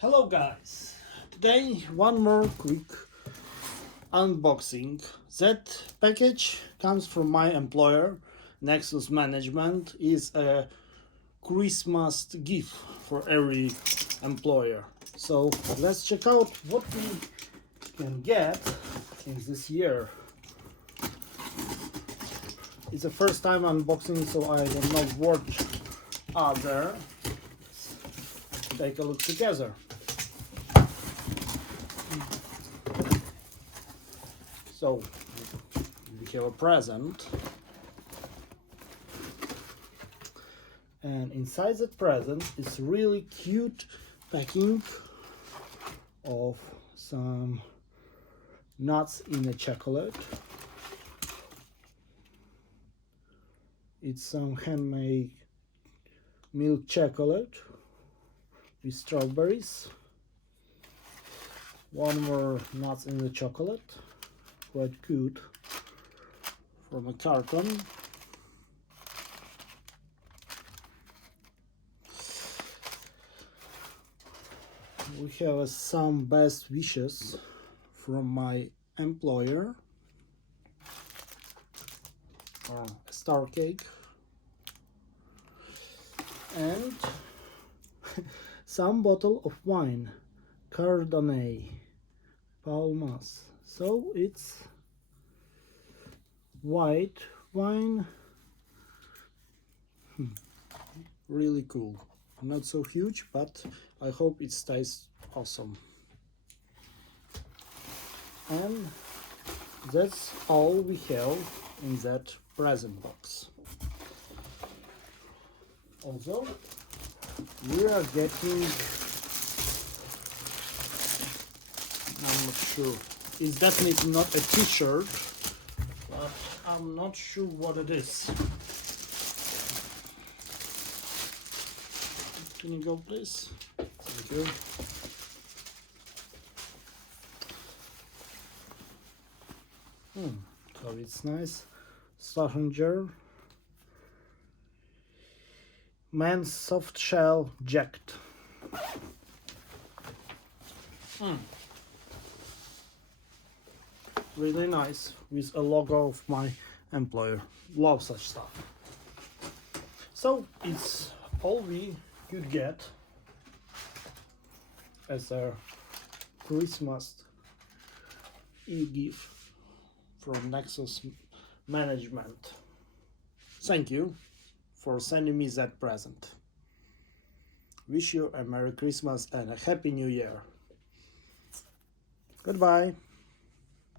Hello guys, today one more quick unboxing. That package comes from my employer, Nexus Management. Is a Christmas gift for every employer. So let's check out what we can get in this year. It's the first time unboxing, so I don't know what are there. Let's take a look together. So we have a present, and inside that present is really cute packing of some nuts in a chocolate. It's some handmade milk chocolate with strawberries. One more nuts in the chocolate, quite good, from a carton. We have some best wishes from my employer, or a star cake, and some bottle of wine, Chardonnay, Palmas. So it's white wine. Really cool. Not so huge, but I hope it tastes awesome. And that's all we have in that present box. Also, we are getting, I'm not sure, it's definitely not a t-shirt, but I'm not sure what it is. Can you go please? Thank you. So it's nice. Scavenger men's soft shell jacket. Really nice, with a logo of my employer. Love such stuff. So it's all we could get as a Christmas gift from Nexus Management. Thank you for sending me that present. Wish you a Merry Christmas and a Happy New Year. Goodbye.